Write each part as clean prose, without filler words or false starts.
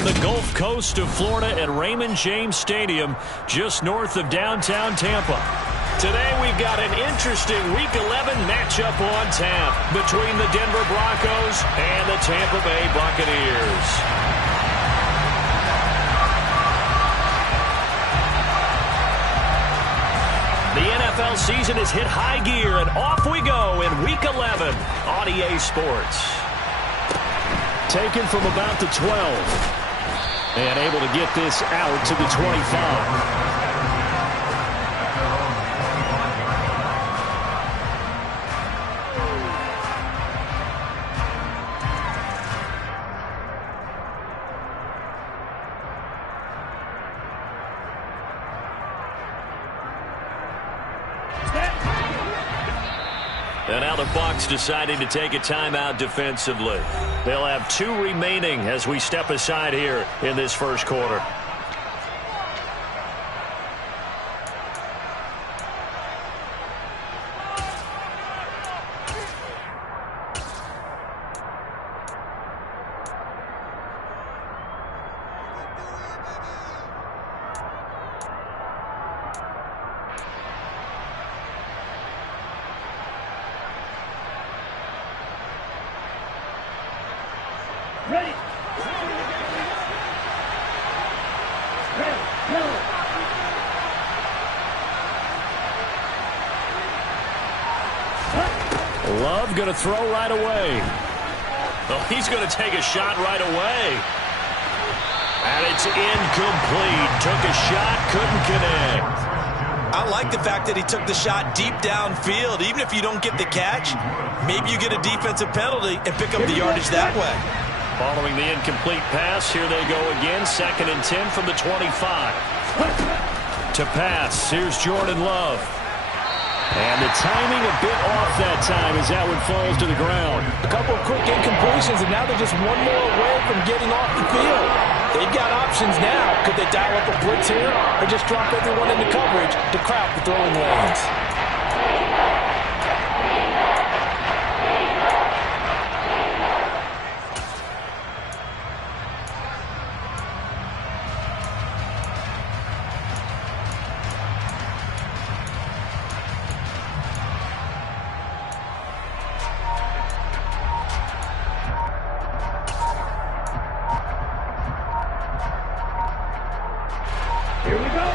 from the Gulf Coast of Florida at Raymond James Stadium, just north of downtown Tampa. Today we've got an interesting Week 11 matchup on tap between the Denver Broncos and the Tampa Bay Buccaneers. The NFL season has hit high gear, and off we go in Week 11 on EA Sports. Taken from about the 12, and able to get this out to the 25. And now the Bucs deciding to take a timeout defensively. They'll have 2 remaining as we step aside here in this first quarter. Ready. Love going to throw right away. Oh, he's going to take a shot right away. And it's incomplete. Took a shot, couldn't connect. I like the fact that he took the shot deep downfield. Even if you don't get the catch, maybe you get a defensive penalty and pick up the yardage that way. Following the incomplete pass, here they go again. 2nd and 10 from the 25. To pass, here's Jordan Love. And the timing a bit off that time as that one falls to the ground. A couple of quick incompletions, and now they're just one more away from getting off the field. They've got options now. Could they dial up a blitz here or just drop everyone into coverage to crowd the throwing lanes?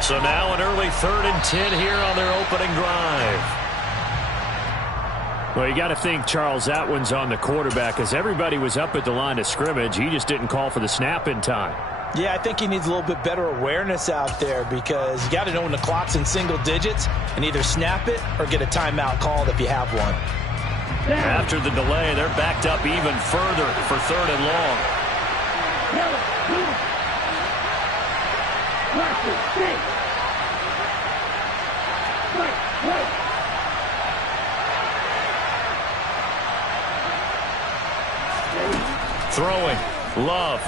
So now an early 3rd and 10 here on their opening drive. Well, you got to think, Charles, that one's on the quarterback as everybody was up at the line of scrimmage. He just didn't call for the snap in time. Yeah, I think he needs a little bit better awareness out there because you got to know when the clock's in single digits and either snap it or get a timeout called if you have one. After the delay, they're backed up even further for 3rd and long. Throwing, Love.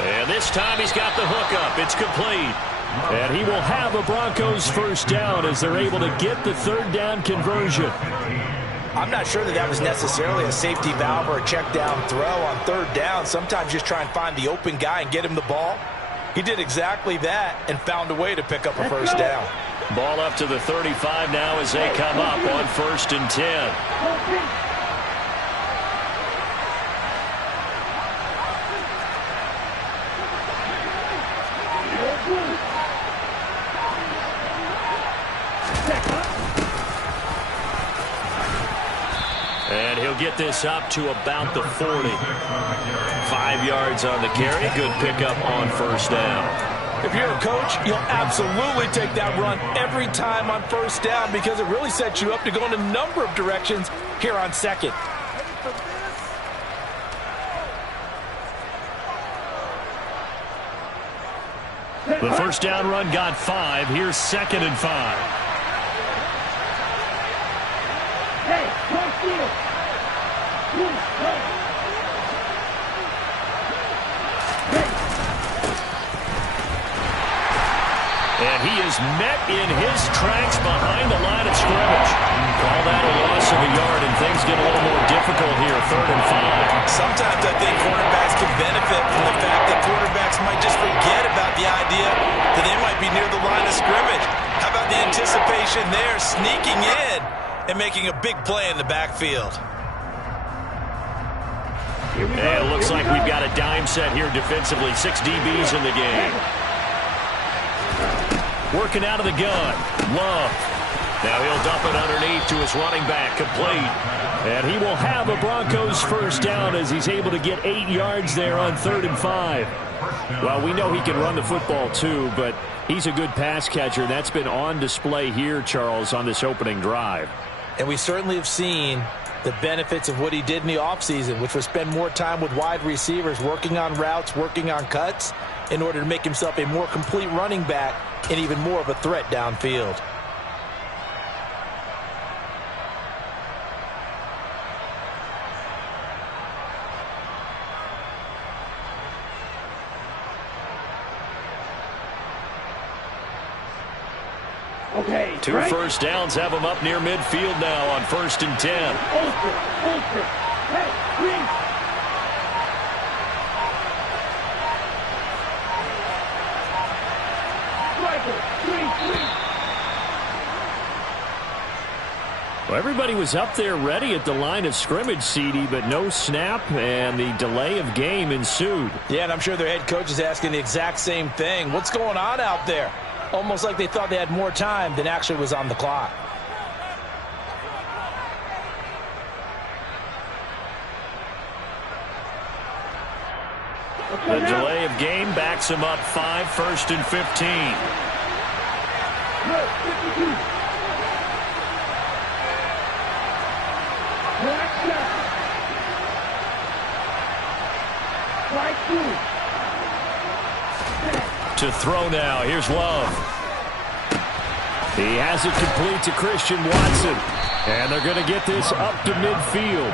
And this time he's got the hook up. It's complete. And he will have a Broncos first down as they're able to get the 3rd down conversion. I'm not sure that was necessarily a safety valve or a check down throw on 3rd down. Sometimes just try and find the open guy and get him the ball. He did exactly that and found a way to pick up a first down. Ball up to the 35 now as they come up on 1st and 10. And he'll get this up to about the 40. 5 yards on the carry. Good pickup on 1st down. If you're a coach, you'll absolutely take that run every time on 1st down because it really sets you up to go in a number of directions here on 2nd. The 1st down run got 5. Here's 2nd and 5. And he is met in his tracks behind the line of scrimmage. Call that a loss of a yard, and things get a little more difficult here, 3rd and 5. Sometimes I think cornerbacks anticipation there, sneaking in and making a big play in the backfield. And it looks like we've got a dime set here defensively. 6 DBs in the game. Working out of the gun. Love. Now he'll dump it underneath to his running back. Complete. And he will have a Broncos first down as he's able to get 8 yards there on 3rd and 5. Well, we know he can run the football too, but he's a good pass catcher. That's been on display here, Charles, on this opening drive. And we certainly have seen the benefits of what he did in the offseason, which was spend more time with wide receivers, working on routes, working on cuts, in order to make himself a more complete running back and even more of a threat downfield. Okay, 2 first downs have him up near midfield now on 1st and 10. Hey, green. Well, everybody was up there ready at the line of scrimmage, CD, but no snap, and the delay of game ensued. Yeah, and I'm sure their head coach is asking the exact same thing. What's going on out there? Almost like they thought they had more time than actually was on the clock. The delay of game backs him up 5, 1st and 15. To throw now. Here's Love. He has it complete to Christian Watson. And they're going to get this up to midfield.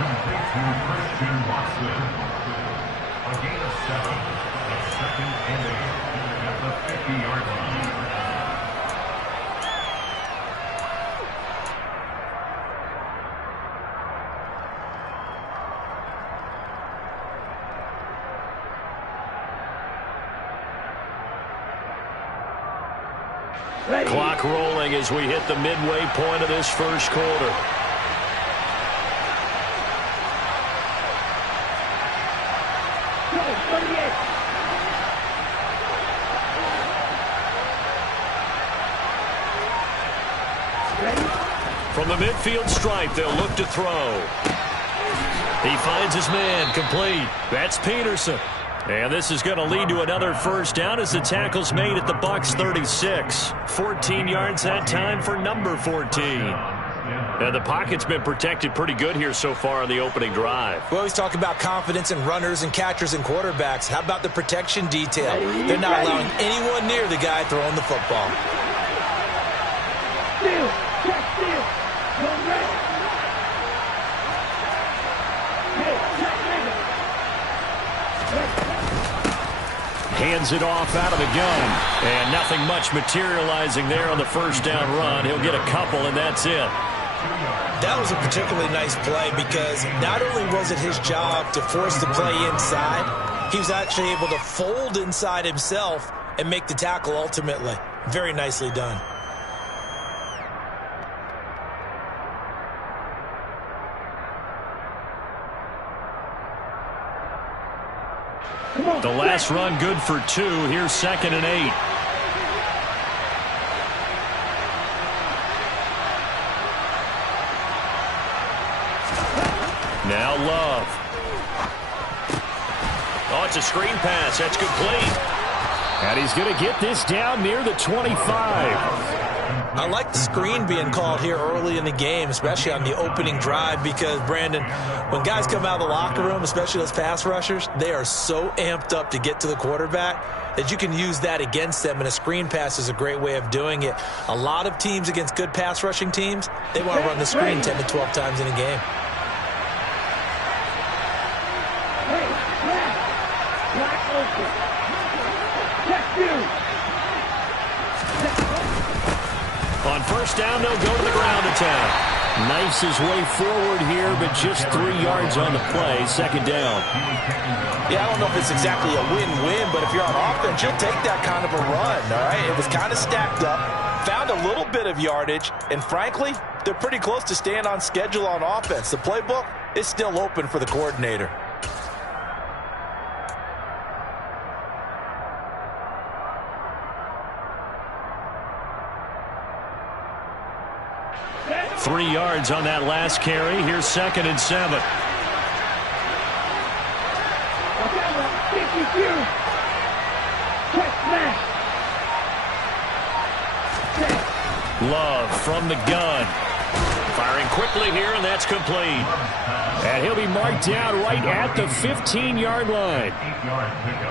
Clock rolling as we hit the midway point of this first quarter. From the midfield stripe, they'll look to throw. He finds his man, complete. That's Peterson. And this is going to lead to another first down as the tackle's made at the Bucs 36. 14 yards that time for number 14. And the pocket's been protected pretty good here so far on the opening drive. We always talk about confidence in runners and catchers and quarterbacks. How about the protection detail? They're not allowing anyone near the guy throwing the football. Steal, check, steal. Go red. Hands it off out of the gun. And nothing much materializing there on the first down run. He'll get a couple, and that's it. That was a particularly nice play because not only was it his job to force the play inside, he was actually able to fold inside himself and make the tackle ultimately. Very nicely done. The last run good for 2. Here's 2nd and 8. Now Love. Oh, it's a screen pass. That's complete. And he's going to get this down near the 25. I like the screen being called here early in the game, especially on the opening drive, because, Brandon, when guys come out of the locker room, especially those pass rushers, they are so amped up to get to the quarterback that you can use that against them, and a screen pass is a great way of doing it. A lot of teams against good pass rushing teams, they want to run the screen 10 to 12 times in a game. On first down, they'll go to the ground attack. Knifes his way forward here, but just 3 yards on the play. 2nd down. Yeah, I don't know if it's exactly a win-win, but if you're on offense, you'll take that kind of a run, all right? It was kind of stacked up. found a little bit of yardage, and frankly, they're pretty close to staying on schedule on offense. The playbook is still open for the coordinator. Set. 3 yards on that last carry. Here's 2nd and 7. Love from the gun. Firing quickly here, and that's complete. And he'll be marked down right at the 15-yard line.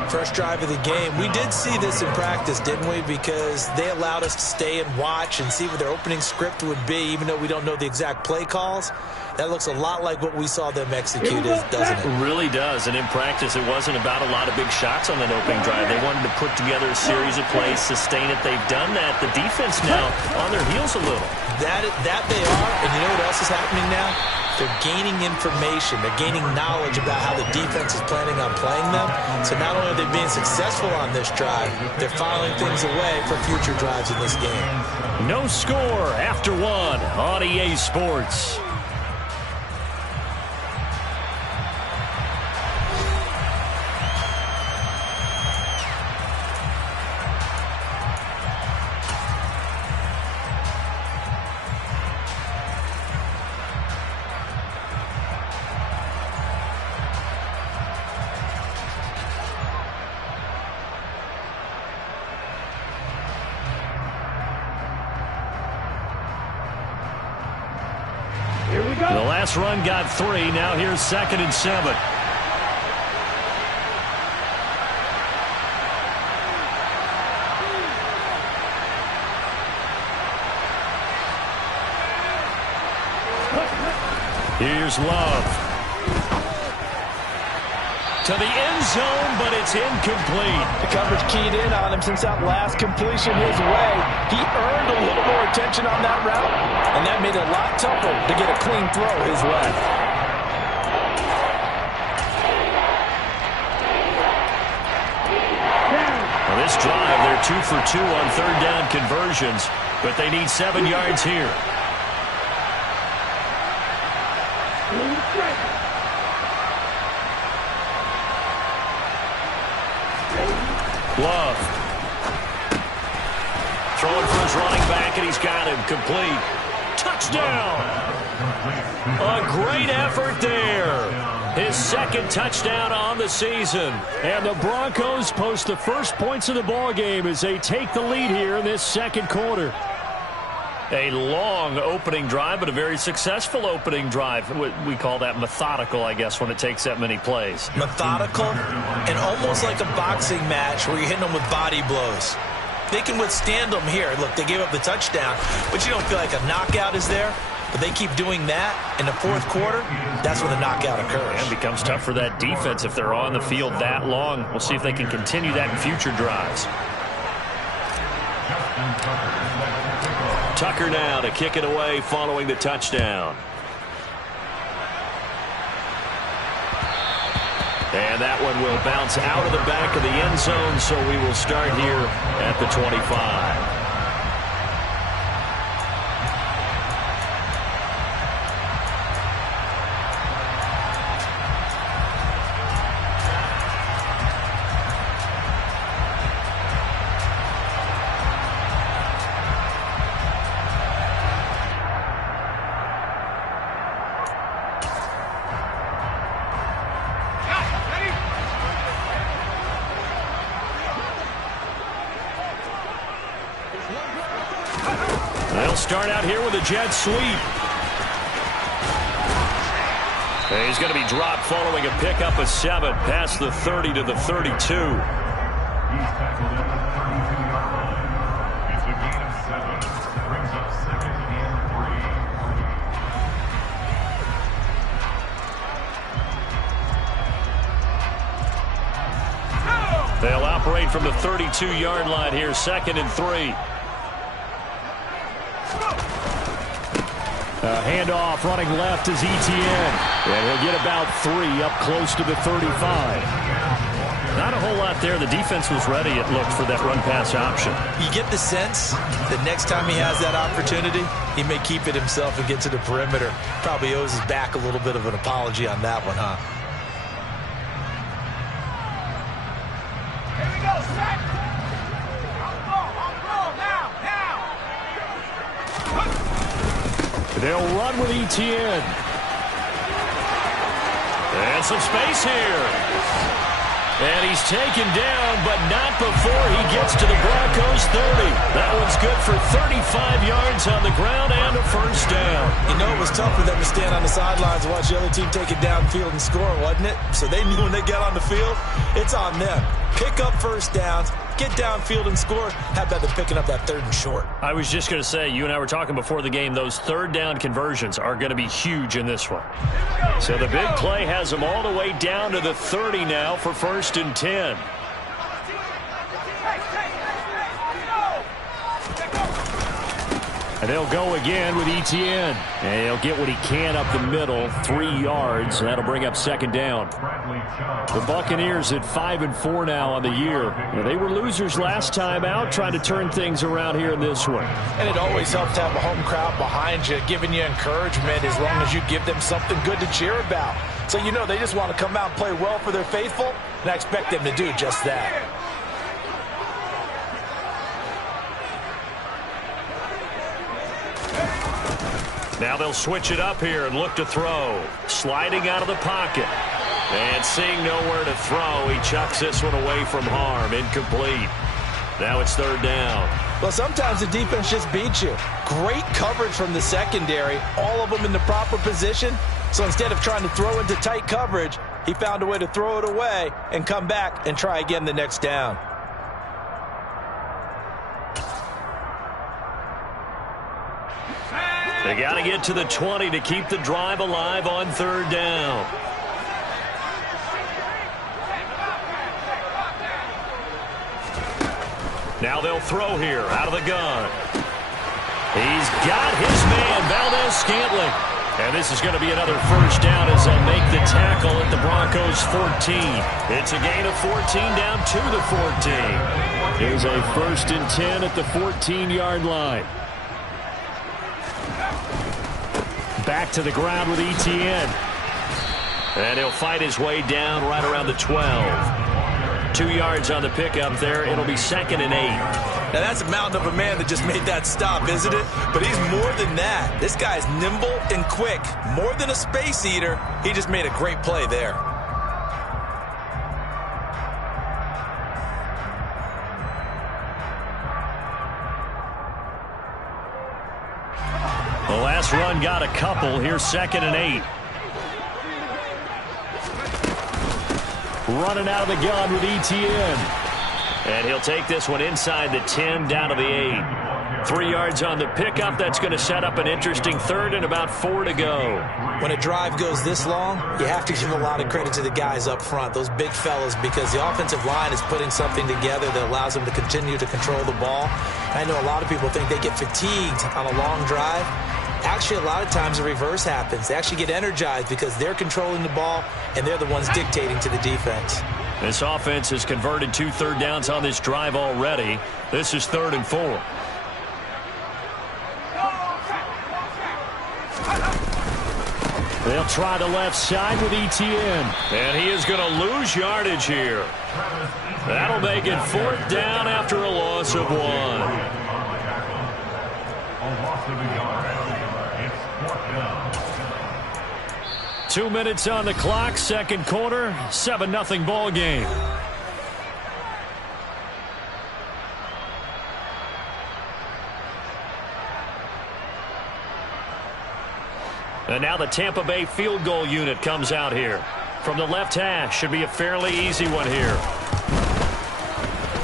First drive of the game. We did see this in practice, didn't we? Because they allowed us to stay and watch and see what their opening script would be, even though we don't know the exact play calls. That looks a lot like what we saw them execute, doesn't it? It really does. And in practice, it wasn't about a lot of big shots on that opening drive. They wanted to put together a series of plays, sustain it. They've done that. The defense now on their heels a little. That they are, and you know what else is happening now? They're gaining information. They're gaining knowledge about how the defense is planning on playing them. So not only are they being successful on this drive, they're filing things away for future drives in this game. No score after 1 on EA Sports. The last run got 3. Now here's 2nd and 7. Here's Love. To the end zone, but it's incomplete. The coverage keyed in on him since that last completion his way. He earned a little more attention on that route, and that made it a lot tougher to get a clean throw his way. Well, this drive, they're 2 for 2 on 3rd down conversions, but they need 7 yards here. Love. Throwing for his running back, and he's got him complete. Touchdown! A great effort there. His 2nd touchdown on the season. And the Broncos post the first points of the ball game as they take the lead here in this 2nd quarter. A long opening drive, but a very successful opening drive. We call that methodical, I guess, when it takes that many plays. Methodical and almost like a boxing match where you're hitting them with body blows. They can withstand them here. Look, they gave up the touchdown, but you don't feel like a knockout is there. But they keep doing that in the 4th quarter, that's when the knockout occurs. And it becomes tough for that defense if they're on the field that long. We'll see if they can continue that in future drives. Tucker now to kick it away following the touchdown. And that one will bounce out of the back of the end zone, so we will start here at the 25. They'll start out here with a jet sweep. And he's going to be dropped following a pickup of 7 past the 30 to the 32. He's tackled at the 32-yard line. It's a gain of 7. Brings up 2nd and 3. They'll operate from the 32-yard line here, 2nd and 3. Handoff running left is Etienne. And he'll get about 3 up close to the 35. Not a whole lot there. The defense was ready, it looked, for that run-pass option. You get the sense that next time he has that opportunity, he may keep it himself and get to the perimeter. Probably owes his back a little bit of an apology on that one, huh? Here we go, Sack. Now. They'll run with Etienne. And some space here. And he's taken down, but not before he gets to the Broncos' 30. That one's good for 35 yards on the ground and a first down. You know, it was tough for them to stand on the sidelines and watch the other team take it downfield and score, wasn't it? So they knew when they got on the field, it's on them. Pick up first downs, get downfield and score. How about them picking up that 3rd and short? I was just going to say, you and I were talking before the game, those 3rd down conversions are going to be huge in this one. So the big play has them all the way down to the 30 now for 1st and 10. And they'll go again with Etienne. And he'll get what he can up the middle, 3 yards. And that'll bring up 2nd down. The Buccaneers at 5-4 now on the year. They were losers last time out, trying to turn things around here in this one. And it always helps to have a home crowd behind you, giving you encouragement as long as you give them something good to cheer about. So you know they just want to come out and play well for their faithful, and I expect them to do just that. Now they'll switch it up here and look to throw. Sliding out of the pocket. And seeing nowhere to throw, he chucks this one away from harm. Incomplete. Now it's 3rd down. Well, sometimes the defense just beats you. Great coverage from the secondary, all of them in the proper position. So instead of trying to throw into tight coverage, he found a way to throw it away and come back and try again the next down. They got to get to the 20 to keep the drive alive on 3rd down. Now they'll throw here out of the gun. He's got his man, Valdez-Scantling. And this is going to be another first down as they'll make the tackle at the Broncos' 14. It's a gain of 14 down to the 14. Here's a 1st and 10 at the 14-yard line. Back to the ground with Etienne. And he'll fight his way down right around the 12. 2 yards on the pickup there. It'll be 2nd and 8. Now, that's a mountain of a man that just made that stop, isn't it? But he's more than that. This guy's nimble and quick. More than a space eater. He just made a great play there. The last run got a couple. Here's 2nd and 8. Running out of the gun with Etienne. And he'll take this one inside the 10 down to the 8. 3 yards on the pickup. That's going to set up an interesting 3rd and about 4 to go. When a drive goes this long, you have to give a lot of credit to the guys up front, those big fellas, because the offensive line is putting something together that allows them to continue to control the ball. I know a lot of people think they get fatigued on a long drive. Actually, a lot of times the reverse happens. They actually get energized because they're controlling the ball, and they're the ones dictating to the defense. This offense has converted 2 third downs on this drive already. This is 3rd and 4. They'll try the left side with Etienne. And he is going to lose yardage here. That'll make it 4th down after a loss of 1. A loss of a yard. It's 4th down. 2 minutes on the clock, 2nd quarter, 7-0 ball game. And now the Tampa Bay field goal unit comes out here. From the left hash, should be a fairly easy one here.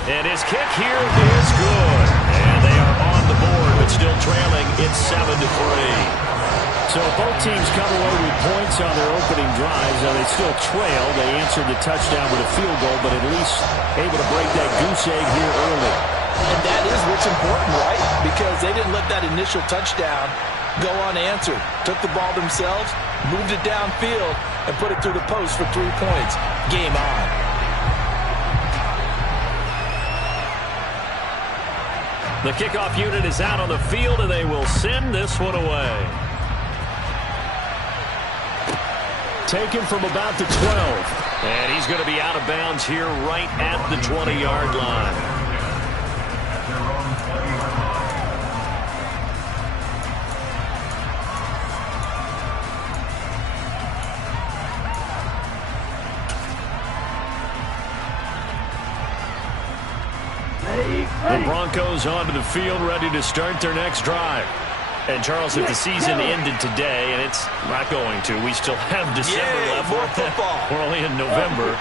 And his kick here is good. And they are on the board, but still trailing. It's 7-3. So both teams come away with points on their opening drives. Now they still trail. They answered the touchdown with a field goal, but at least able to break that goose egg here early. And that is what's important, right? Because they didn't let that initial touchdown go unanswered. Took the ball themselves, moved it downfield, and put it through the post for 3 points. Game on. The kickoff unit is out on the field, and they will send this one away. Taken from about the 12. And he's going to be out of bounds here right at the 20-yard line. The Broncos onto the field, ready to start their next drive. And, Charles, if the season ended today, and it's not going to, we still have December left. More football. We're only in November.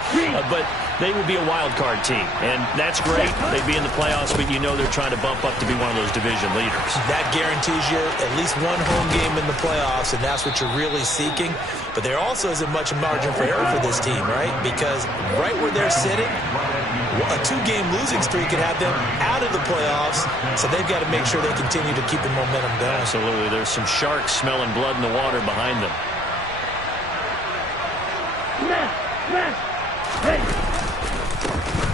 But they would be a wild card team, and that's great. They'd be in the playoffs, but you know they're trying to bump up to be one of those division leaders. That guarantees you at least one home game in the playoffs, and that's what you're really seeking. But there also isn't much margin for error for this team, right? Because right where they're sitting, a 2-game losing streak could have them out of the playoffs, so they've got to make sure they continue to keep the momentum going. Absolutely. There's some sharks smelling blood in the water behind them.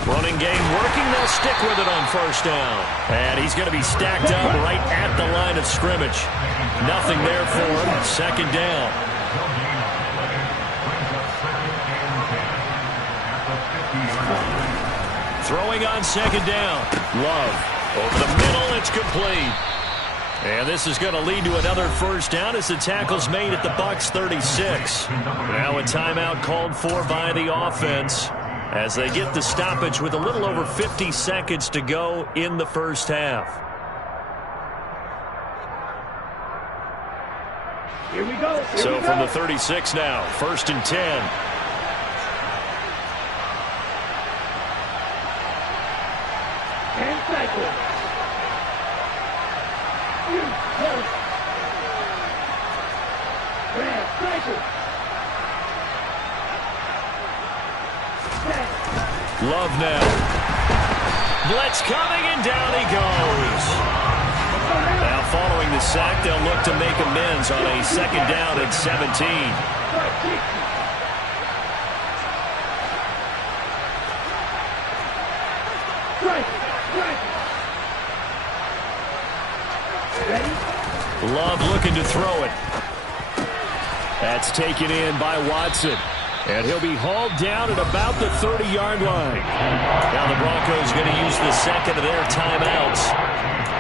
Running game working. They'll stick with it on first down. And he's going to be stacked up right at the line of scrimmage. Nothing there for him. Second down. Throwing on second down. Love. Over the middle. It's complete. And this is going to lead to another first down as the tackle's made at the Bucs 36. Now a timeout called for by the offense as they get the stoppage with a little over 50 seconds to go in the first half. Here we go. So from the 36 now, 1st and 10. And cycle. Love now. Blitz coming, and down he goes. Now following the sack, they'll look to make amends on a second down at 17. Love looking to throw it. That's taken in by Watson. And he'll be hauled down at about the 30-yard line. Now the Broncos going to use the second of their timeouts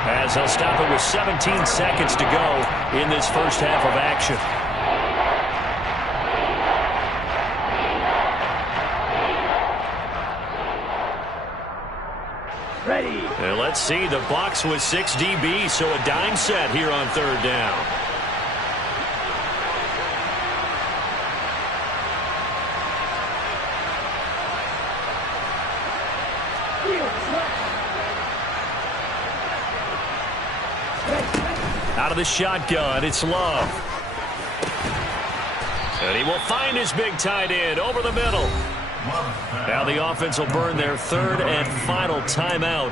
as they'll stop it with 17 seconds to go in this first half of action. Ready. And let's see, the Bucs with 6 DBs, so a dime set here on third down. Out of the shotgun, it's Love. And he will find his big tight end over the middle. Now the offense will burn their third and final timeout.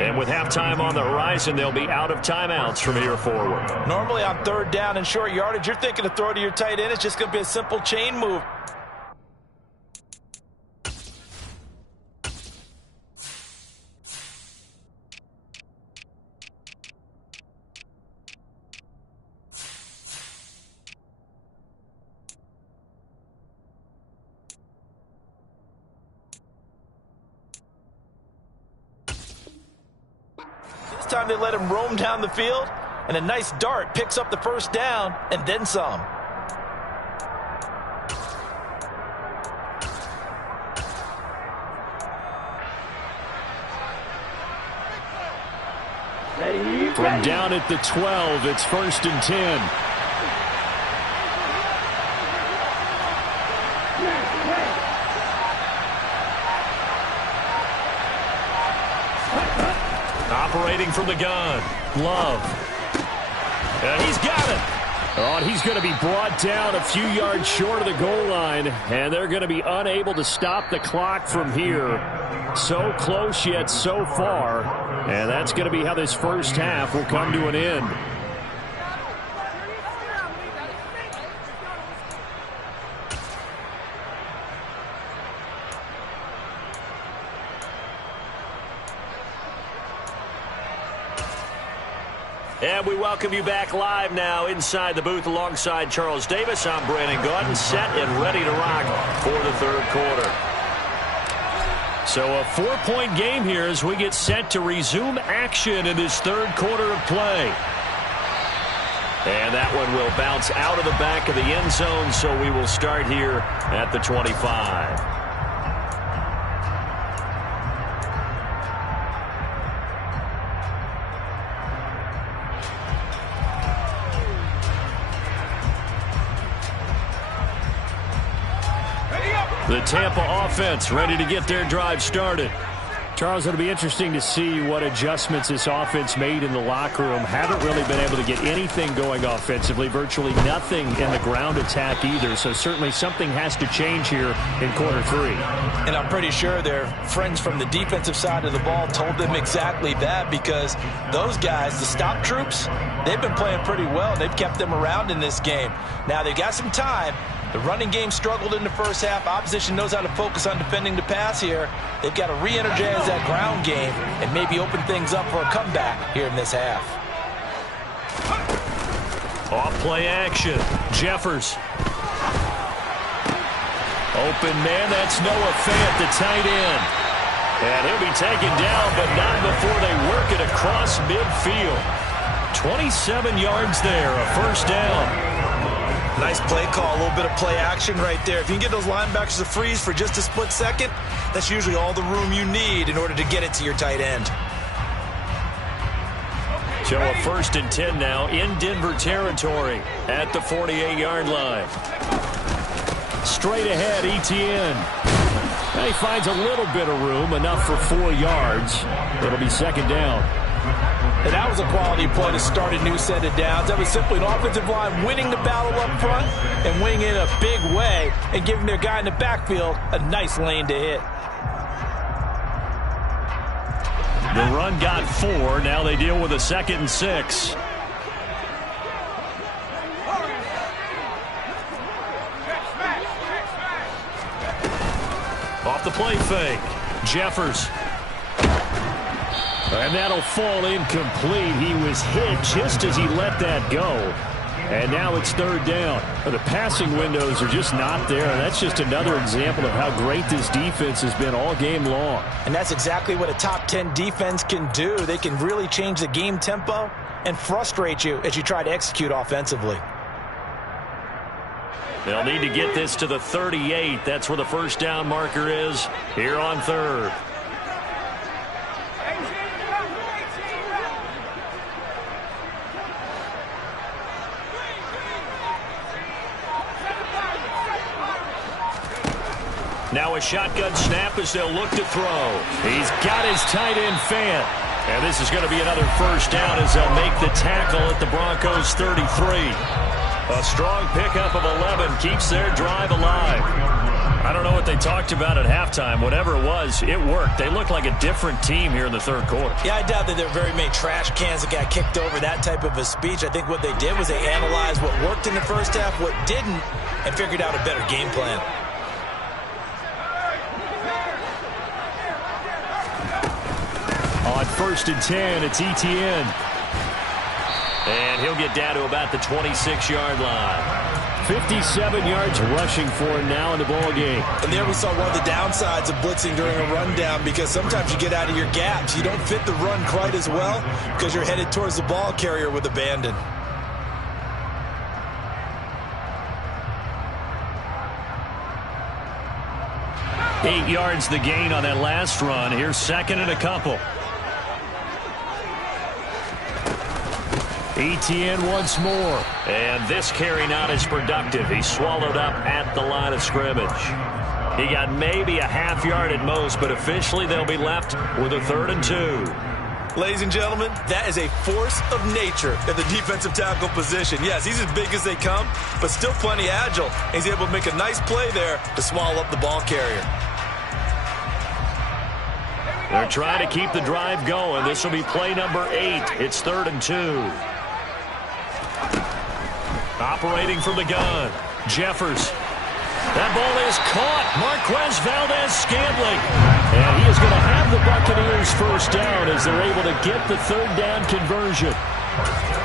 And with halftime on the horizon, they'll be out of timeouts from here forward. Normally on third down and short yardage, you're thinking to throw to your tight end. It's just going to be a simple chain move. Time they let him roam down the field, and a nice dart picks up the first down and then some. Ready. From down at the 12, it's 1st and 10. Operating from the gun, Love. And he's got it. Oh, and he's going to be brought down a few yards short of the goal line, and they're going to be unable to stop the clock from here. So close yet so far, and that's going to be how this first half will come to an end. And we welcome you back live now inside the booth alongside Charles Davis. I'm Brandon Gaudin, set and ready to rock for the third quarter. So a 4-point game here as we get set to resume action in this third quarter of play. And that one will bounce out of the back of the end zone, so we will start here at the 25. The Tampa offense ready to get their drive started. Charles, it'll be interesting to see what adjustments this offense made in the locker room. Haven't really been able to get anything going offensively, virtually nothing in the ground attack either. So certainly something has to change here in quarter three. And I'm pretty sure their friends from the defensive side of the ball told them exactly that, because those guys, the stop troops, they've been playing pretty well. They've kept them around in this game. Now they've got some time. The running game struggled in the first half. Opposition knows how to focus on defending the pass here. They've got to re-energize that ground game and maybe open things up for a comeback here in this half. Off play action. Jeffers. Open man, that's Noah Fant, the tight end. And he'll be taken down, but not before they work it across midfield. 27 yards there, a first down. Nice play call, a little bit of play action right there. If you can get those linebackers to freeze for just a split second, that's usually all the room you need in order to get it to your tight end. So a 1st and 10 now in Denver territory at the 48-yard line. Straight ahead, Etienne. And he finds a little bit of room, enough for 4 yards. It'll be second down. And that was a quality play to start a new set of downs. That was simply an offensive line winning the battle up front and winning it in a big way and giving their guy in the backfield a nice lane to hit. The run got 4. Now they deal with a 2nd and 6. Off the play fake. Jeffers. And that'll fall incomplete. He was hit just as he let that go. And now it's third down. The passing windows are just not there. That's just another example of how great this defense has been all game long. And that's exactly what a top 10 defense can do. They can really change the game tempo and frustrate you as you try to execute offensively. They'll need to get this to the 38. That's where the first down marker is here on third. Now a shotgun snap as they'll look to throw. He's got his tight end Fant. And this is going to be another first down as they'll make the tackle at the Broncos 33. A strong pickup of 11 keeps their drive alive. I don't know what they talked about at halftime. Whatever it was, it worked. They look like a different team here in the third quarter. Yeah, I doubt that there were very many trash cans that got kicked over, that type of a speech. I think what they did was they analyzed what worked in the first half, what didn't, and figured out a better game plan. On 1st and 10, it's Etienne. And he'll get down to about the 26-yard line. 57 yards rushing for him now in the ball game. And there we saw one of the downsides of blitzing during a rundown, because sometimes you get out of your gaps. You don't fit the run quite as well because you're headed towards the ball carrier with abandon. Eight yards the gain on that last run. Here's second and a couple. Etienne once more. And this carry not as productive. He's swallowed up at the line of scrimmage. He got maybe a half yard at most, but officially they'll be left with a 3rd and 2. Ladies and gentlemen, that is a force of nature at the defensive tackle position. Yes, he's as big as they come, but still plenty agile. He's able to make a nice play there to swallow up the ball carrier. They're trying to keep the drive going. This will be play number 8. It's 3rd and 2. Operating from the gun, Jeffers. That ball is caught. Marquez Valdez-Scantling. And he is going to have the Buccaneers first down as they're able to get the third down conversion.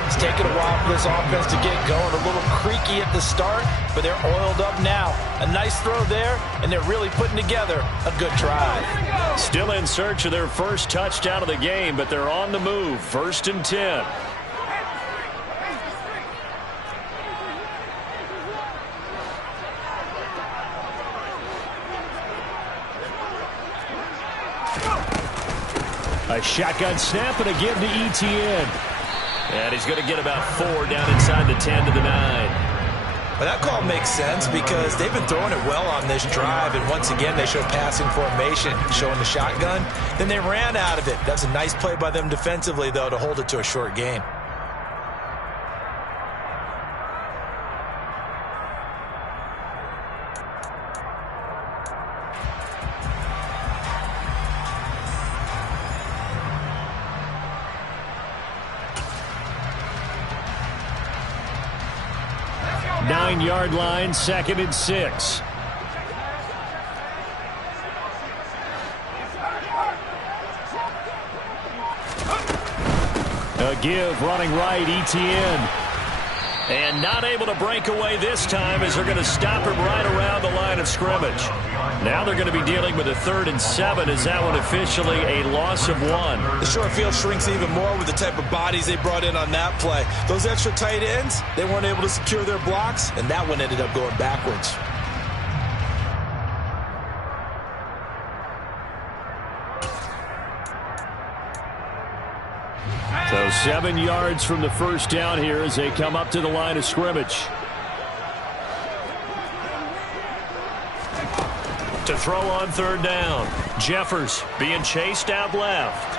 It's taken a while for this offense to get going. A little creaky at the start, but they're oiled up now. A nice throw there, and they're really putting together a good drive. Still in search of their first touchdown of the game, but they're on the move. 1st and 10. A shotgun snap and a give to Etienne. And he's going to get about 4 down inside the 10 to the 9. Well, that call makes sense because they've been throwing it well on this drive, and once again they show passing formation, showing the shotgun. Then they ran out of it. That's a nice play by them defensively, though, to hold it to a short gain. Nine-yard line, 2nd and 6. A give, running right, Etienne. And not able to break away this time as they're going to stop him right around the line of scrimmage. Now they're going to be dealing with a 3rd and 7 as that one officially a loss of 1. The short field shrinks even more with the type of bodies they brought in on that play. Those extra tight ends, they weren't able to secure their blocks, and that one ended up going backwards. So 7 yards from the first down here as they come up to the line of scrimmage. To throw on 3rd down. Jeffers being chased out left.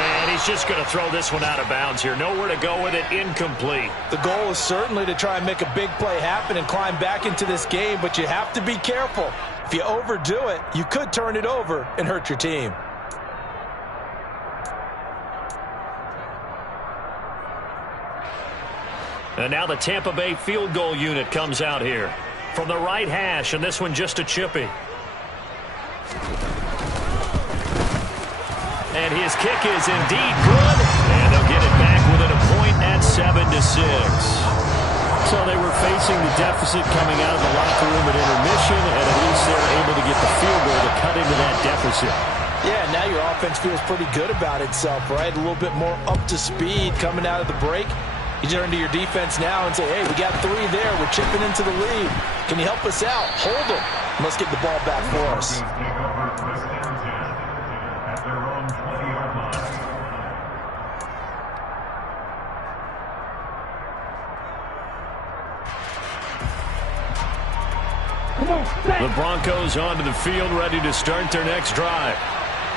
And he's just going to throw this one out of bounds here. Nowhere to go with it. Incomplete. The goal is certainly to try and make a big play happen and climb back into this game, but you have to be careful. If you overdo it, you could turn it over and hurt your team. And now the Tampa Bay field goal unit comes out here from the right hash, and this one just a chippy. And his kick is indeed good, and they'll get it back within a point at 7-6. So they were facing the deficit coming out of the locker room at intermission, and at least they're able to get the field goal to cut into that deficit. Yeah, now your offense feels pretty good about itself, right? A little bit more up to speed coming out of the break. You turn to your defense now and say, hey, we got 3 there. We're chipping into the lead. Can you help us out? Hold them. And let's get the ball back for us. The Broncos onto the field, ready to start their next drive.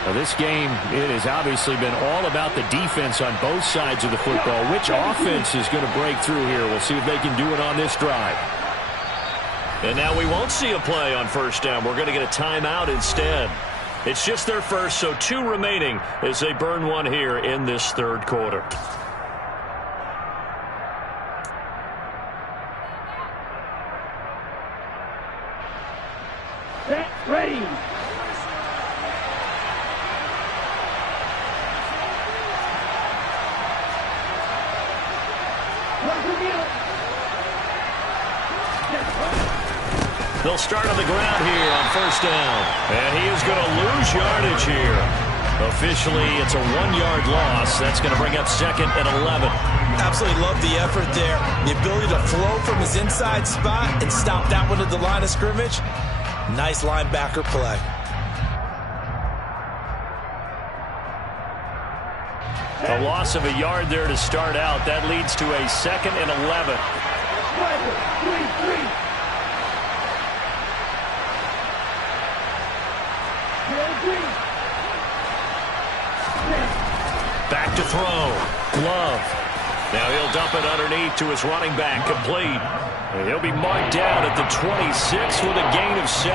Now, this game, it has obviously been all about the defense on both sides of the football. Which offense is going to break through here? We'll see if they can do it on this drive. And now we won't see a play on 1st down. We're going to get a timeout instead. It's just their first, so 2 remaining as they burn one here in this 3rd quarter. Set, ready. They'll start on the ground here on 1st down. And he is going to lose yardage here. Officially, it's a 1-yard loss. That's going to bring up 2nd and 11. Absolutely love the effort there. The ability to flow from his inside spot and stop that one at the line of scrimmage. Nice linebacker play. A loss of a yard there to start out. That leads to a 2nd and 11. Back to throw. Glove. Now he'll dump it underneath to his running back. Complete. And he'll be marked down at the 26 with a gain of 7.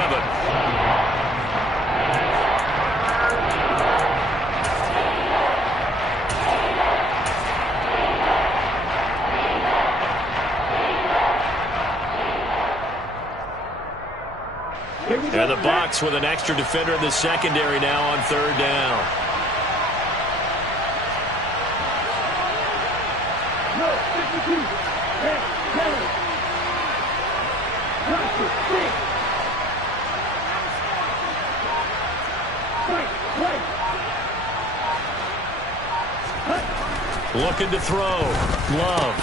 Here we go. And the Bucs with an extra defender in the secondary now on third down. No, 52. 10, 7. Rush it, 6. Fight, right. Looking to throw. Love.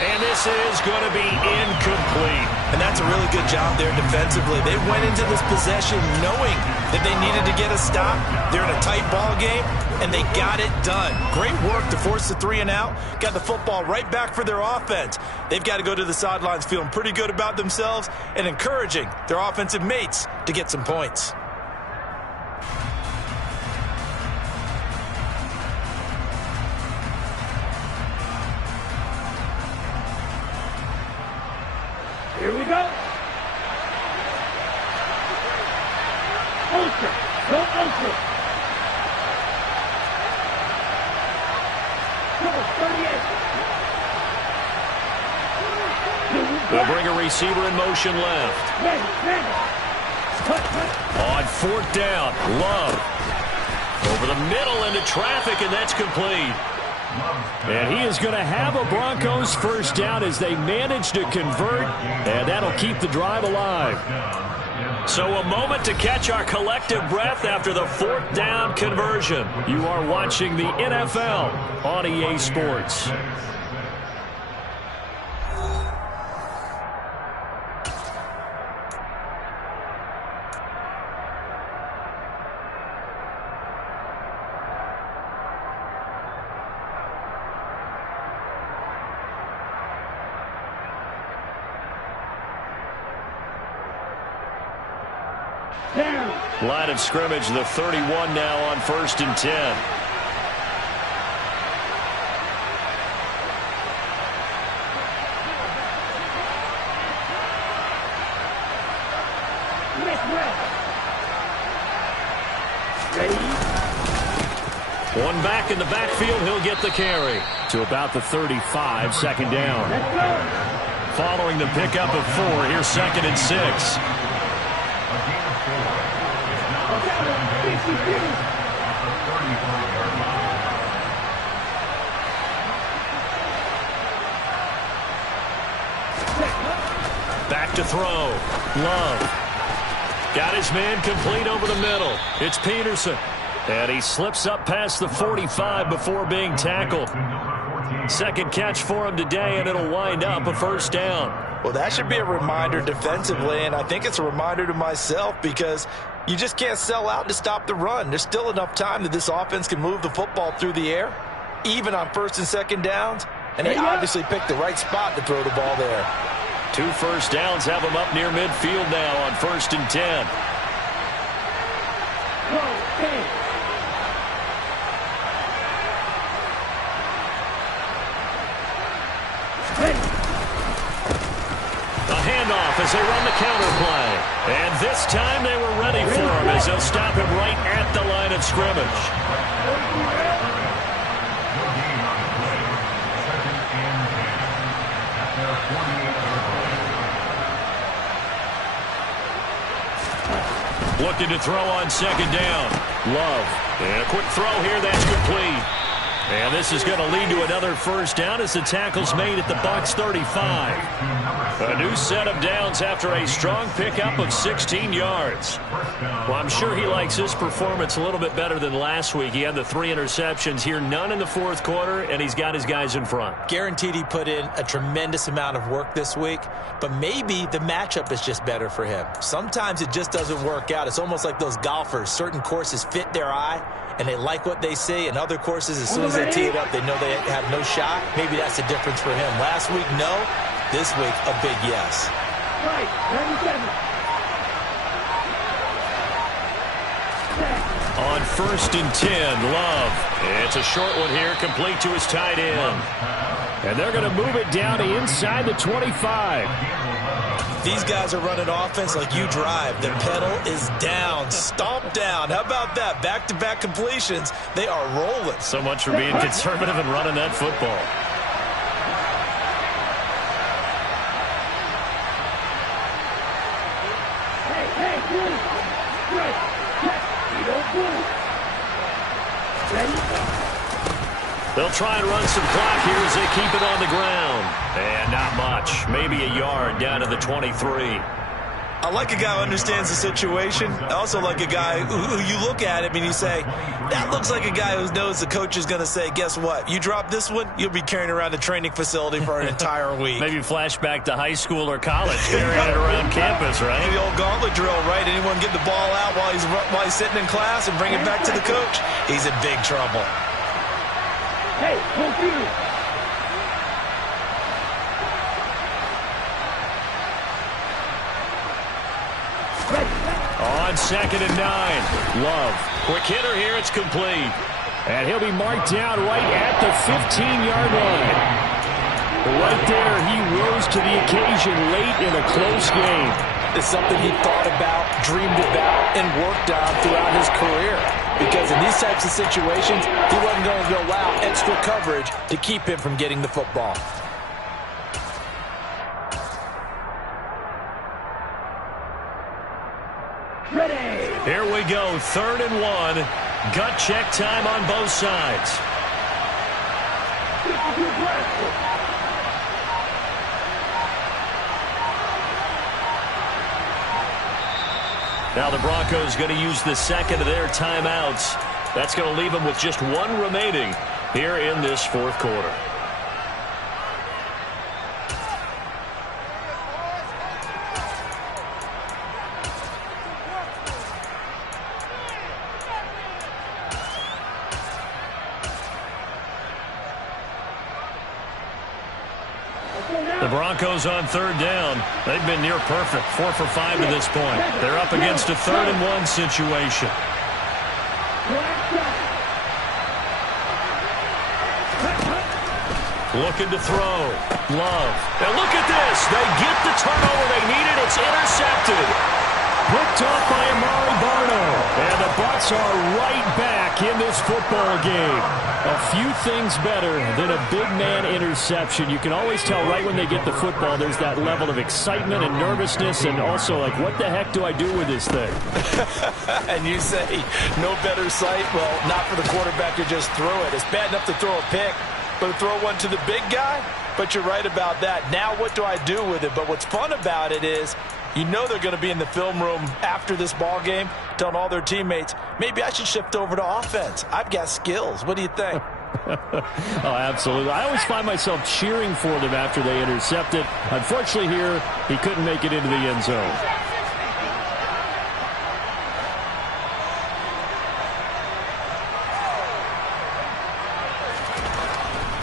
And this is going to be incomplete. And that's a really good job there defensively. They went into this possession knowing that they needed to get a stop. They're in a tight ball game, and they got it done. Great work to force the 3 and out. Got the football right back for their offense. They've got to go to the sidelines feeling pretty good about themselves and encouraging their offensive mates to get some points. Here we go. Ultra. Go ultra. Number 38. They'll bring a receiver in motion left. Ready. On fourth down, Love. Over the middle into traffic, and that's complete. And he is going to have a Broncos first down as they manage to convert, and that'll keep the drive alive. So a moment to catch our collective breath after the fourth down conversion. You are watching the NFL on EA Sports. Line of scrimmage, the 31 now on 1st and 10. One back in the backfield, he'll get the carry to about the 35, second down. Following the pickup of 4, here's 2nd and 6. Back to throw. Love. Got his man complete over the middle. It's Peterson. And he slips up past the 45 before being tackled. Second catch for him today, and it'll wind up a first down. Well, that should be a reminder defensively, and I think it's a reminder to myself because you just can't sell out to stop the run. There's still enough time that this offense can move the football through the air, even on 1st and 2nd downs, and they obviously picked the right spot to throw the ball there. 2 first downs have them up near midfield now on 1st and 10. The handoff as they run the counter play. And this time they were ready for him as they'll stop him right at the line of scrimmage. Looking to throw on 2nd down. Love. And a quick throw here, that's complete. And this is going to lead to another first down as the tackle's made at the Bucs 35. A new set of downs after a strong pickup of 16 yards. Well, I'm sure he likes his performance a little bit better than last week. He had the 3 interceptions here, none in the 4th quarter, and he's got his guys in front. Guaranteed he put in a tremendous amount of work this week, but maybe the matchup is just better for him. Sometimes it just doesn't work out. It's almost like those golfers. Certain courses fit their eye, and they like what they see, and other courses, as soon as they tee it up, they know they have no shot. Maybe that's the difference for him. Last week, no. This week, a big yes. Right, 97. On 1st and 10, Love. It's a short one here, complete to his tight end. And they're going to move it down to inside the 25. These guys are running offense like you drive. The pedal is down, stomp down. How about that? Back-to-back completions. They are rolling. So much for being conservative and running that football. Hey, move. Strike. Check. You don't move. Ready? They'll try and run some clock here as they keep it on the ground. And not much. Maybe a yard down to the 23. I like a guy who understands the situation. I also like a guy who you look at him and you say, that looks like a guy who knows the coach is going to say, guess what? You drop this one, you'll be carrying around the training facility for an entire week. Maybe flashback to high school or college, carrying it around campus, right? The old gauntlet drill, right? Anyone get the ball out while he's sitting in class and bring it back to the coach? He's in big trouble. Hey, confused. On 2nd and 9. Love. Quick hitter here. It's complete. And he'll be marked down right at the 15-yard line. Right there, he rose to the occasion late in a close game. It's something he thought about, dreamed about, and worked on throughout his career. Because in these types of situations, he wasn't going to allow extra coverage to keep him from getting the football. Ready. Here we go, 3rd and 1. Gut check time on both sides. This is your blast. Now the Broncos going to use the second of their timeouts. That's going to leave them with just one remaining here in this 4th quarter. The Broncos on 3rd down. They've been near perfect, 4 for 5 to this point. They're up against a 3rd and 1 situation. Looking to throw. Love. And look at this. They get the turnover they needed. It's intercepted. Picked off by Amari Barno. And the Bucs are right back in this football game. A few things better than a big man interception. You can always tell right when they get the football, there's that level of excitement and nervousness, and also like, what the heck do I do with this thing? And you say, no better sight? Well, not for the quarterback to just throw it. It's bad enough to throw a pick, but to throw one to the big guy? But you're right about that. Now what do I do with it? But what's fun about it is, you know they're going to be in the film room after this ball game telling all their teammates, maybe I should shift over to offense. I've got skills. What do you think? Oh, absolutely. I always find myself cheering for them after they intercept it. Unfortunately here, he couldn't make it into the end zone.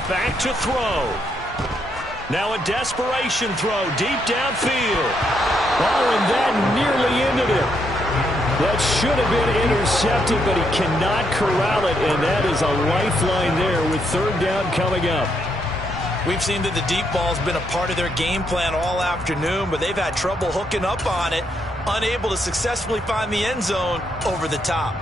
Back to throw. Now a desperation throw deep downfield. Oh, and that nearly ended it. That should have been intercepted, but he cannot corral it, and that is a lifeline there with 3rd down coming up. We've seen that the deep ball's been a part of their game plan all afternoon, but they've had trouble hooking up on it, unable to successfully find the end zone over the top.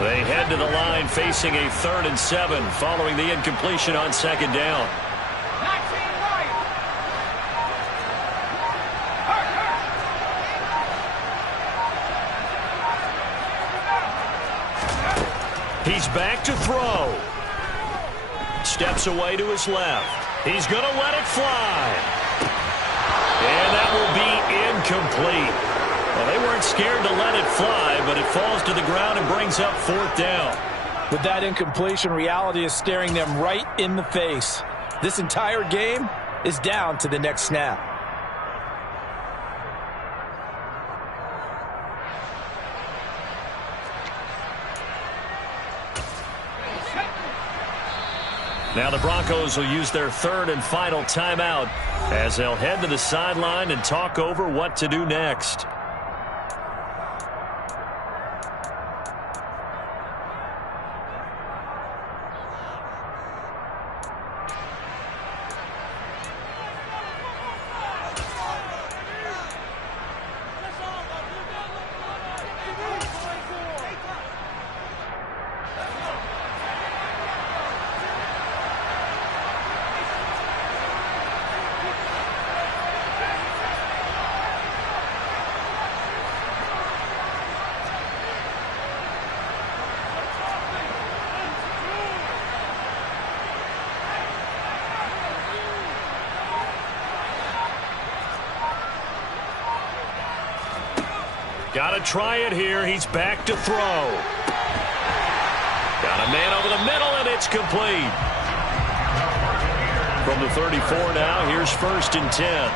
They head to the line facing a 3rd and 7 following the incompletion on 2nd down. He's back to throw. Steps away to his left. He's going to let it fly. And that will be incomplete. Well, they weren't scared to let it fly, but it falls to the ground and brings up 4th down. With that incompletion, reality is staring them right in the face. This entire game is down to the next snap. Now the Broncos will use their 3rd and final timeout as they'll head to the sideline and talk over what to do next. Got to try it here. He's back to throw. Got a man over the middle, and it's complete. From the 34 now, here's 1st and 10.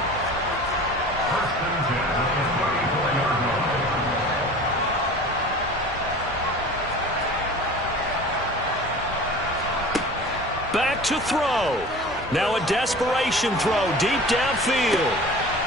Back to throw. Now a desperation throw deep downfield.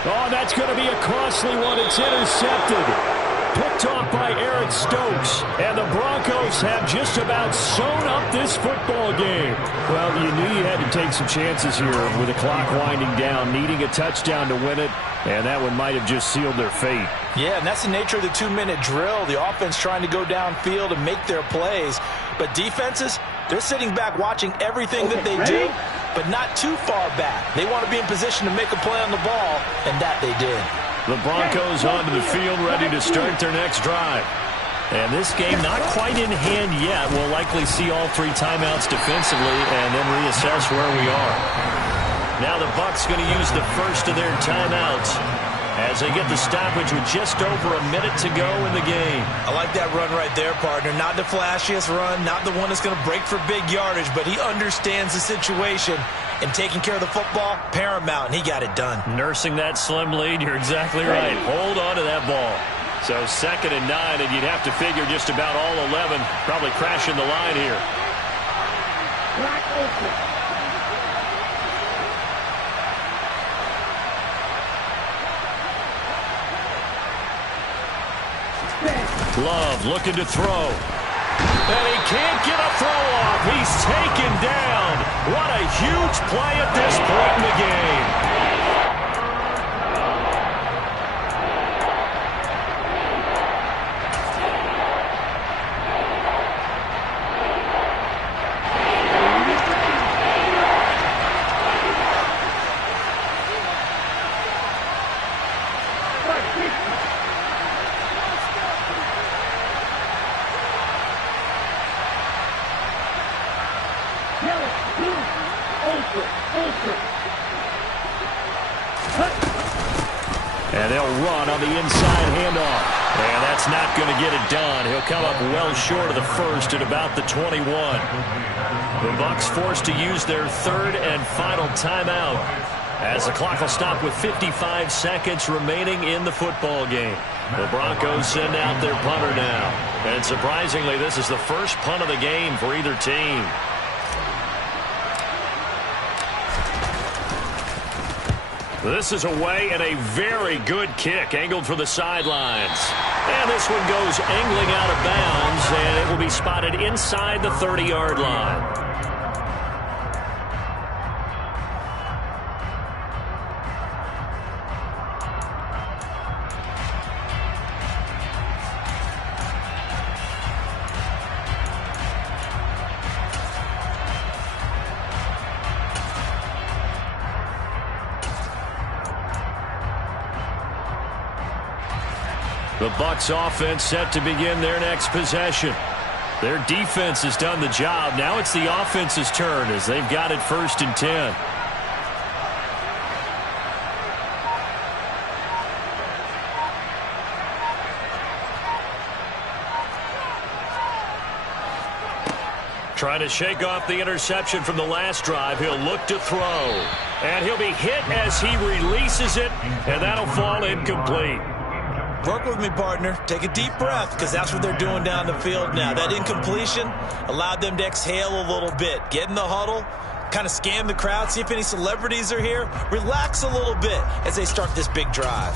Oh, that's going to be a costly one. It's intercepted. Picked off by Eric Stokes. And the Broncos have just about sewn up this football game. Well, you knew you had to take some chances here with the clock winding down, needing a touchdown to win it. And that one might have just sealed their fate. Yeah, and that's the nature of the 2-minute drill. The offense trying to go downfield and make their plays. But defenses, they're sitting back watching everything that they do, but not too far back. They want to be in position to make a play on the ball, and that they did. The Broncos onto the field, ready to start their next drive. And this game not quite in hand yet. We'll likely see all 3 timeouts defensively and then reassess where we are. Now the Bucs going to use the first of their timeouts as they get the stoppage with just over a minute to go in the game. I like that run right there, partner. Not the flashiest run, not the one that's going to break for big yardage, but he understands the situation, and taking care of the football, paramount, and he got it done. Nursing that slim lead, you're exactly right. Hold on to that ball. So 2nd and 9, and you'd have to figure just about all 11 probably crashing the line here. Black open. Love looking to throw. And he can't get a throw off. He's taken down. What a huge play at this point in the game. And they'll run on the inside handoff. And that's not going to get it done. He'll come up well short of the first at about the 21. The Bucs forced to use their 3rd and final timeout as the clock will stop with 55 seconds remaining in the football game. The Broncos send out their punter now. And surprisingly, this is the first punt of the game for either team. This is away and a very good kick angled for the sidelines. And this one goes angling out of bounds, and it will be spotted inside the 30-yard line. The Bucs offense set to begin their next possession. Their defense has done the job. Now it's the offense's turn as they've got it 1st and 10. Trying to shake off the interception from the last drive. He'll look to throw. And he'll be hit as he releases it, and that'll fall incomplete. Work with me, partner. Take a deep breath, because that's what they're doing down the field now. That incompletion allowed them to exhale a little bit. Get in the huddle, kind of scan the crowd, see if any celebrities are here. Relax a little bit as they start this big drive.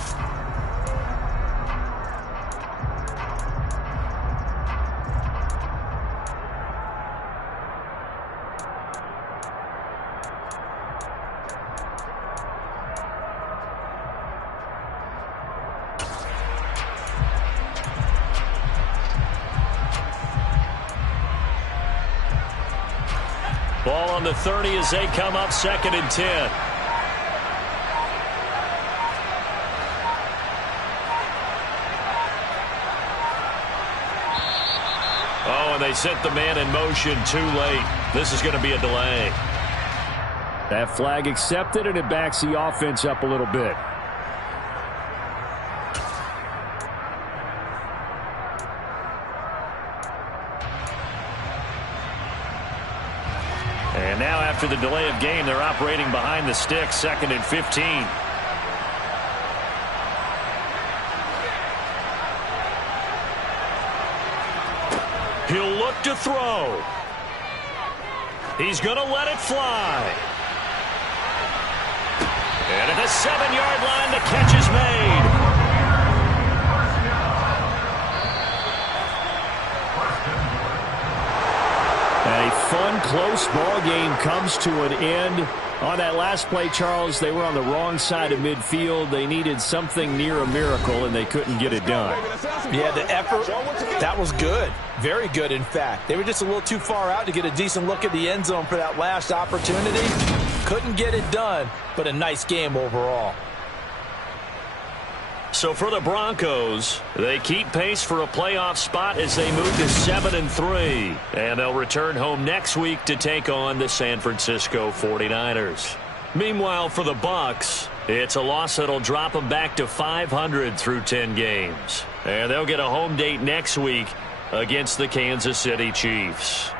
Ball on the 30 as they come up 2nd and 10. Oh, and they set the man in motion too late. This is going to be a delay. That flag accepted, and it backs the offense up a little bit. now after the delay of game, they're operating behind the sticks, 2nd and 15. He'll look to throw. He's going to let it fly. And at the 7-yard line, the catch is made. A fun, close ball game comes to an end. On that last play, Charles, they were on the wrong side of midfield. They needed something near a miracle, and they couldn't get it done. Yeah, the effort, that was good. Very good, in fact. They were just a little too far out to get a decent look at the end zone for that last opportunity. Couldn't get it done, but a nice game overall. So for the Broncos, they keep pace for a playoff spot as they move to 7-3. And they'll return home next week to take on the San Francisco 49ers. Meanwhile, for the Bucs, it's a loss that'll drop them back to 500 through 10 games. And they'll get a home date next week against the Kansas City Chiefs.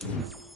Thank you.